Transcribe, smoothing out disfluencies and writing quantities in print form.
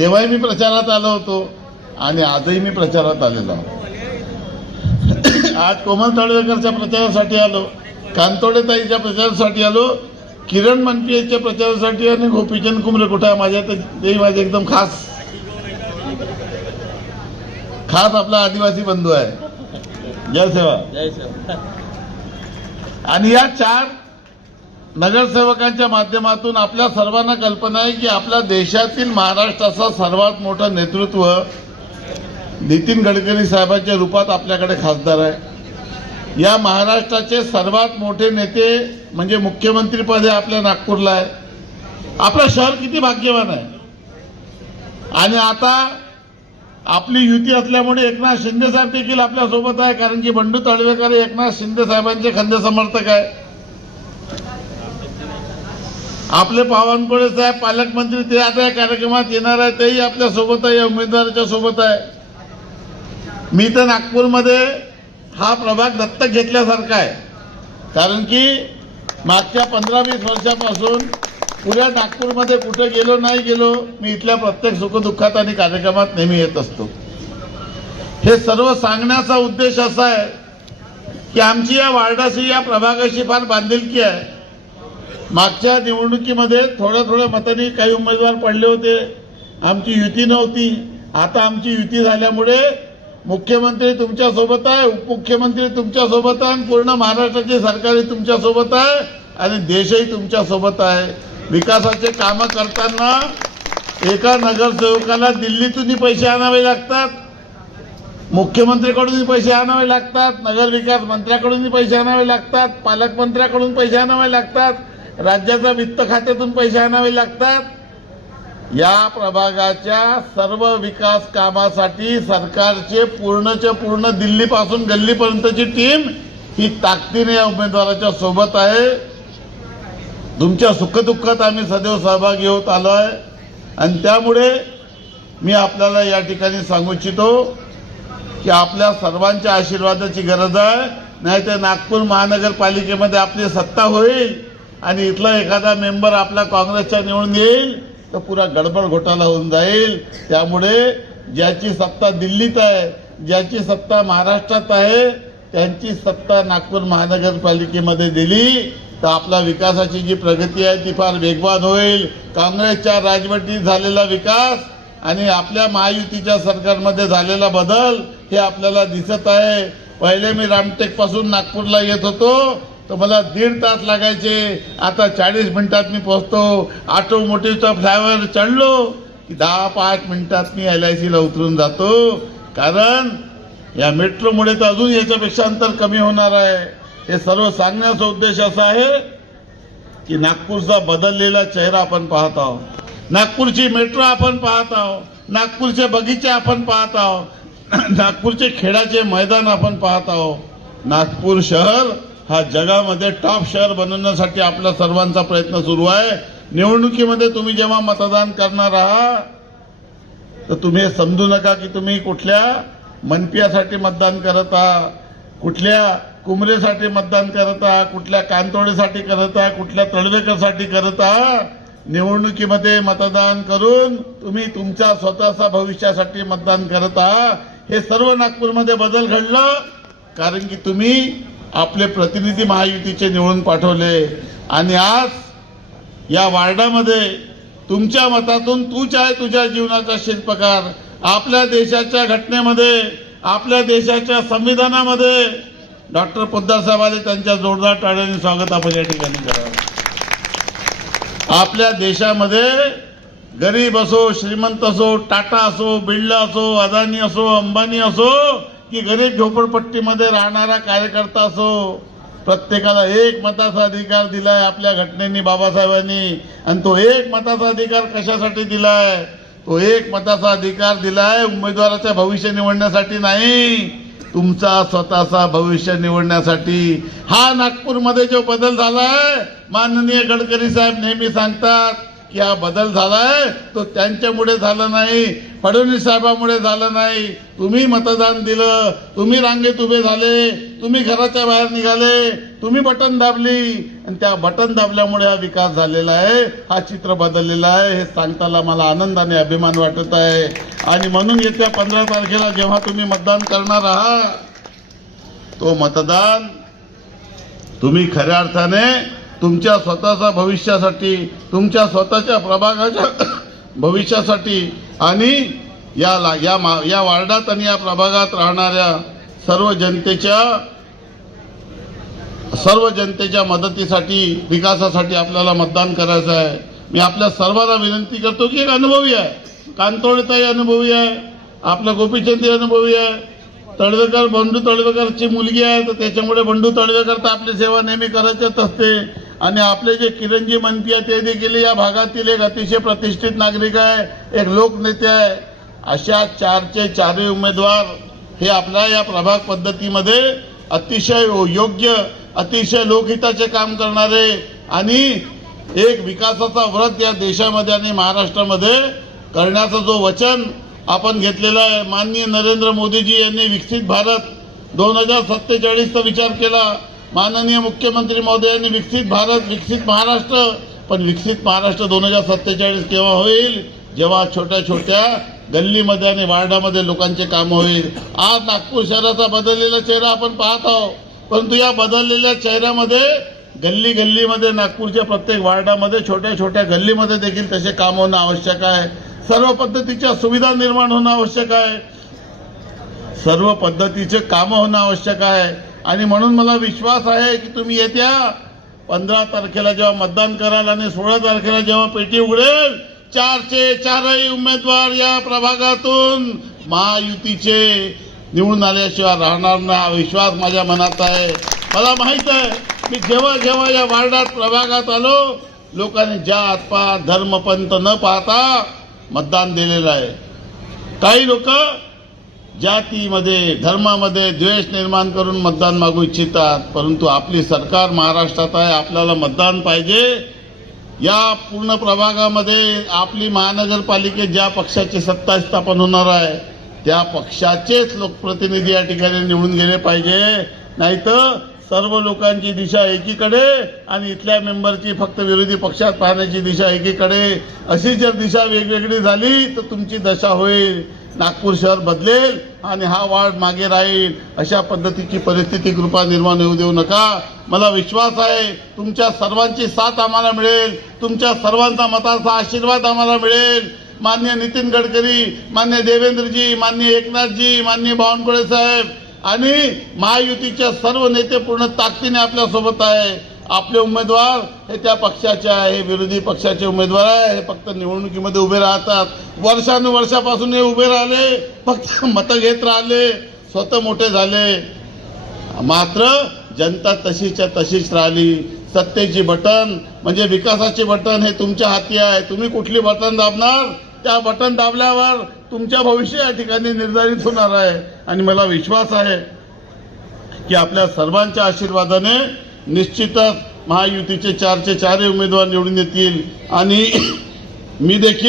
तेव्हाही मी प्रचारात आलो होतो आणि आजही मी प्रचारात आलेलो आहे। आज कोमल तळवेकरच्या प्रचारासाठी आलो, कांतोडे ताईच्या प्रचारासाठी आलो, किरण मनपियेच्या प्रचारासाठी आणि गोपीचंद कुमरे कुठे आहे माझ्या, तेही माझे एकदम खास आपला आदिवासी बंधू आहे। जय सेवा। आणि या 4 नगरसेवकांच्या माध्यमातून आपल्या सर्वांना कल्पना आहे की आपल्या देशातील महाराष्ट्राचा सर्वात मोठं नेतृत्व नितीन गडकरी साहेबांच्या रूपात आपल्याकडे खासदार आहे। या महाराष्ट्राचे सर्वात मोठे नेते म्हणजे मुख्यमंत्री पद हे आपल्या नागपूरला आहे। आपलं शहर किती भाग्यवान आहे। आणि आता आपली युती असल्यामुळे एकनाथ शिंदे साहेब देखील आपल्या सोबत आहे, कारण की बंडू तळवेकर एकनाथ शिंदे साहेबांचे खंदे समर्थक आहे। आपले पावनकुळे साहेब पालकमंत्री ते आता या कार्यक्रमात येणार आहे, तेही आपल्या सोबत आहे, या उमेदवाराच्या सोबत आहे। मी तर नागपूरमध्ये हा प्रभाग दत्तक घेतल्यासारखा आहे, कारण की मागच्या 15-20 वर्षापासून पुऱ्या नागपूरमध्ये कुठे गेलो नाही गेलो, मी इथल्या प्रत्येक सुखदुःखात आणि कार्यक्रमात नेहमी येत असतो। हे सर्व सांगण्याचा उद्देश असा आहे की आमची या वार्डाशी या प्रभागाशी फार बांधिलकी आहे। मागच्या निवडणुकीमध्ये थोड्या मतांनी काही उमेदवार पडले होते, आमची युती नव्हती। आता आमची युती झाल्यामुळे मुख्यमंत्री तुमच्या सोबत आहे, उपमुख्यमंत्री तुमच्या सोबत आहे, पूर्ण महाराष्ट्राचे सरकारही तुमच्या सोबत आहे आणि देशही तुमच्या सोबत आहे। विकासाचे कामं करताना एका नगरसेवकाला दिल्लीतूनही पैसे आणावे लागतात, मुख्यमंत्र्यांकडूनही पैसे आणावे लागतात, नगरविकास मंत्र्याकडूनही पैसे आणावे लागतात, पालकमंत्र्याकडून पैसे आणावे लागतात, राज्याच्या वित्त खात्यातून पैसे आणावे लागतात। या प्रभागाच्या सर्व विकास कामासाठी सरकारचे पूर्णच्या पूर्ण दिल्लीपासून गल्लीपर्यंतची टीम ही ताकदीने या उमेदवाराच्या सोबत आहे। तुमच्या सुखदुःखात आम्ही सदैव सहभागी होत आलो आहे आणि त्यामुळे मी आपल्याला या ठिकाणी सांगू इच्छितो की आपल्या सर्वांच्या आशीर्वादाची गरज आहे, नाहीतर नागपूर महानगरपालिकेमध्ये आपली सत्ता होईल आणि इथला एखादा मेंबर आपला काँग्रेसचा निवडून येईल तर पुरा गडबड घोटाळा होऊन जाईल। त्यामुळे ज्याची सत्ता दिल्लीत आहे, ज्याची सत्ता महाराष्ट्रात आहे, त्यांची सत्ता नागपूर महानगरपालिकेमध्ये दिली तर आपला विकासाची जी प्रगती आहे ती फार वेगवान होईल। काँग्रेसच्या राजवटीत झालेला विकास आणि आपल्या महायुतीच्या सरकारमध्ये झालेला बदल हे आपल्याला दिसत आहे। पहिले मी रामटेक पासून नागपूरला येत होतो तर मला 1.5 तास लागायचे, आता 40 मिनिटात मी पोहोचतो। ऑटोमोटिव्हचा फ्लायओव्हर चढलो की 10-5 मिनिटात मी LIC ला उतरून जातो, कारण या मेट्रोमुळे तर अजून याच्यापेक्षा अंतर कमी होणार आहे। हे सर्व सांगण्याचा उद्देश असा आहे की नागपूरचा बदललेला चेहरा आपण पाहत आहोत, नागपूरची मेट्रो आपण पाहत आहोत, नागपूरचे बगीचे आपण पाहत आहोत, नागपूरचे खेळाचे मैदान आपण पाहत आहोत। नागपूर शहर हा जगामध्ये टॉप शहर बनवण्यासाठी आपल्या सर्वांचा प्रयत्न सुरू आहे। निवडणुकीमध्ये तुम्ही जेव्हा मतदान करणार आहात तर तुम्ही हे समजू नका की तुम्ही कुठल्या मनपियासाठी मतदान करत आहात, कुठल्या कुमरेसाठी मतदान करत आहात, कुठल्या कांतोडेसाठी करत आहात, कुठल्या तळवेकरसाठी करत आहात। निवडणुकीमध्ये मतदान करून तुम्ही तुमच्या स्वतःच्या भविष्यासाठी मतदान करत आहात। हे सर्व नागपूरमध्ये बदल घडलं कारण की तुम्ही आपले प्रतिनिधी महायुतीचे निवडून पाठवले आणि आज या वार्डामध्ये तुमच्या मतातून तूच आहे तुझ्या जीवनाचा शिल्पकार। आपल्या देशाच्या घटनेमध्ये, आपल्या देशाच्या संविधानामध्ये डॉक्टर पोद्दार साहेब आले, त्यांच्या जोरदार टाळ्यांनी स्वागत आपण या ठिकाणी करावं। आपल्या देशामध्ये गरीब असो, श्रीमंत असो, टाटा असो, बिर्ला असो, अदानी असो, अंबानी असो की गरीब झोपडपट्टीमध्ये राहणारा कार्यकर्ता असो, प्रत्येकाला एक मताचा अधिकार दिलाय आपल्या घटनेने बाबासाहेबांनी। आणि तो एक मताचा अधिकार कशासाठी दिलाय? तो एक मताचा अधिकार दिलाय उमेदवाराचं भविष्य निवडण्यासाठी नाही, तुमचा स्वतःचा भविष्य निवडण्यासाठी। हा नागपूरमध्ये जो बदल झालाय, माननीय गडकरी साहेब नेहमी सांगतात की हा बदल झालाय तो त्यांच्यामुळे झाला नाही, फडणवीस साहेबांमुळे झालं नाही. तुम्ही मतदान दिलं, तुम्ही रांगेत उभे झाले, तुम्ही घराच्या बाहेर निघाले, तुम्ही बटन दाबली आणि त्या बटन दाबल्यामुळे हा विकास झालेला आहे, हा चित्र बदललेला आहे. हे सांगताना मला आनंद आणि अभिमान वाटत आहे. आणि म्हणून येत्या 15 तारखेला जेव्हा तुम्ही मतदान करणार आहात, तो मतदान तुम्ही खऱ्या अर्थाने तुमच्या स्वतःच्या भविष्यासाठी, तुमच्या स्वतःच्या प्रभागाच्या भविष्यासाठी आणि या वार्डात आणि या प्रभागात राहणाऱ्या सर्व जनतेच्या मदतीसाठी, विकासासाठी आपल्याला मतदान करायचं आहे. मी आपल्या सर्वांना विनंती करतो की एक अनुभवी आहे, कांतोळेताई अनुभवी आहे, आपला गोपीचंद अनुभवी आहे, तळवेकर बंडू तळवेकरची मुलगी आहे, तर त्याच्यामुळे बंडू तळवेकर तर आपली सेवा नेहमी करायचीच असते. आणि आपले जे किरणजी मनपी आहे ते देखील या भागातील एक अतिशय प्रतिष्ठित नागरिक आहे, एक लोकनेते आहे. अशा 4चे 4 उमेदवार हे आपल्या या प्रभाग पद्धतीमध्ये अतिशय योग्य, अतिशय लोकहिताचे काम करणारे आणि एक विकासाचा व्रत या देशामध्ये आणि महाराष्ट्रामध्ये करण्याचा जो वचन आपण घेतलेला आहे. माननीय नरेंद्र मोदीजी यांनी विकसित भारत 2047चा विचार केला. माननीय मुख्यमंत्री महोदयांनी विकसित भारत, विकसित महाराष्ट्र. पण विकसित महाराष्ट्र 2047 केव्हा होईल? जेव्हा छोट्या छोट्या गल्लीमध्ये आणि वार्डामध्ये लोकांचे काम होईल. आज नागपूर शहराचा बदललेला चेहरा आपण पाहत आहोत, परंतु या बदललेल्या चेहऱ्यामध्ये गल्लीमध्ये नागपूरच्या प्रत्येक वार्डामध्ये, छोट्या छोट्या गल्लीमध्ये देखील तसे काम होणं आवश्यक आहे. सर्व पद्धतीच्या सुविधा निर्माण होणं आवश्यक आहे, सर्व पद्धतीचे काम होणं आवश्यक आहे. आणि म्हणून मला विश्वास आहे की तुम्ही येत्या 15 तारखेला जेव्हा मतदान कराल आणि 16 तारखेला जेव्हा पेटी उघडेल, 4चे 4ही उमेदवार या प्रभागातून महायुतीचे निवडून आल्याशिवाय राहणार नाही, विश्वास माझ्या मनात आहे. मला माहित आहे मी जेव्हा जेव्हा या वार्डात प्रभागात आलो, लोकांनी जात पात धर्म पंथ न पाहता मतदान दिलेलं आहे. काही लोक जातीमध्ये, धर्मामध्ये द्वेष निर्माण करून मतदान मागू इच्छितात, परंतु आपली सरकार महाराष्ट्रात आहे, आपल्याला मतदान पाहिजे. या पूर्ण प्रभागामध्ये आपली महानगरपालिकेत ज्या पक्षाची सत्ता स्थापन होणार आहे त्या पक्षाचेच लोकप्रतिनिधी या ठिकाणी निवडून गेले पाहिजे. नाहीतर सर्व लोकांची दिशा एकीकडे आणि इथल्या मेंबरची फक्त विरोधी पक्षात पाहण्याची दिशा एकीकडे, अशी जर दिशा वेगवेगळी झाली तर तुमची दशा होईल. नागपूर शहर बदलेल आणि हा वार्ड मागे राहील. अशा पद्धतीची परिस्थिती कृपा निर्माण होऊ देऊ नका. मला विश्वास आहे तुमच्या सर्वांची साथ आम्हाला मिळेल, तुमच्या सर्वांचा मताचा आशीर्वाद आम्हाला मिळेल. माननीय नितीन गडकरी, माननीय देवेंद्रजी, माननीय एकनाथजी, माननीय बावनकुळे साहेब आणि महायुतीच्या सर्व नेते पूर्ण ताकदीने आपल्यासोबत आहे. आपले उमेदवार हे त्या पक्षाचे आहे, हे विरोधी पक्षाचे उमेदवार आहे, हे फक्त निवडणुकीमध्ये उभे राहतात. वर्षानुवर्षापासून हे उभे राहिले, फक्त मतं घेत राहिले, स्वतः मोठे झाले. मात्र जनता तशीच्या तशीच राहिली. सत्तेची बटन म्हणजे विकासाची बटन हे तुमच्या हाती आहे. तुम्ही कुठली बटन दाबणार, त्या बटन दाबल्यावर तुमच्या भविष्य या ठिकाणी निर्धारित होणार आहे. आणि मला विश्वास आहे की आपल्या सर्वांच्या आशीर्वादाने निश्चितच महायुतीचे 4चे 4 उमेदवार निवडून येतील. आणि मी देखील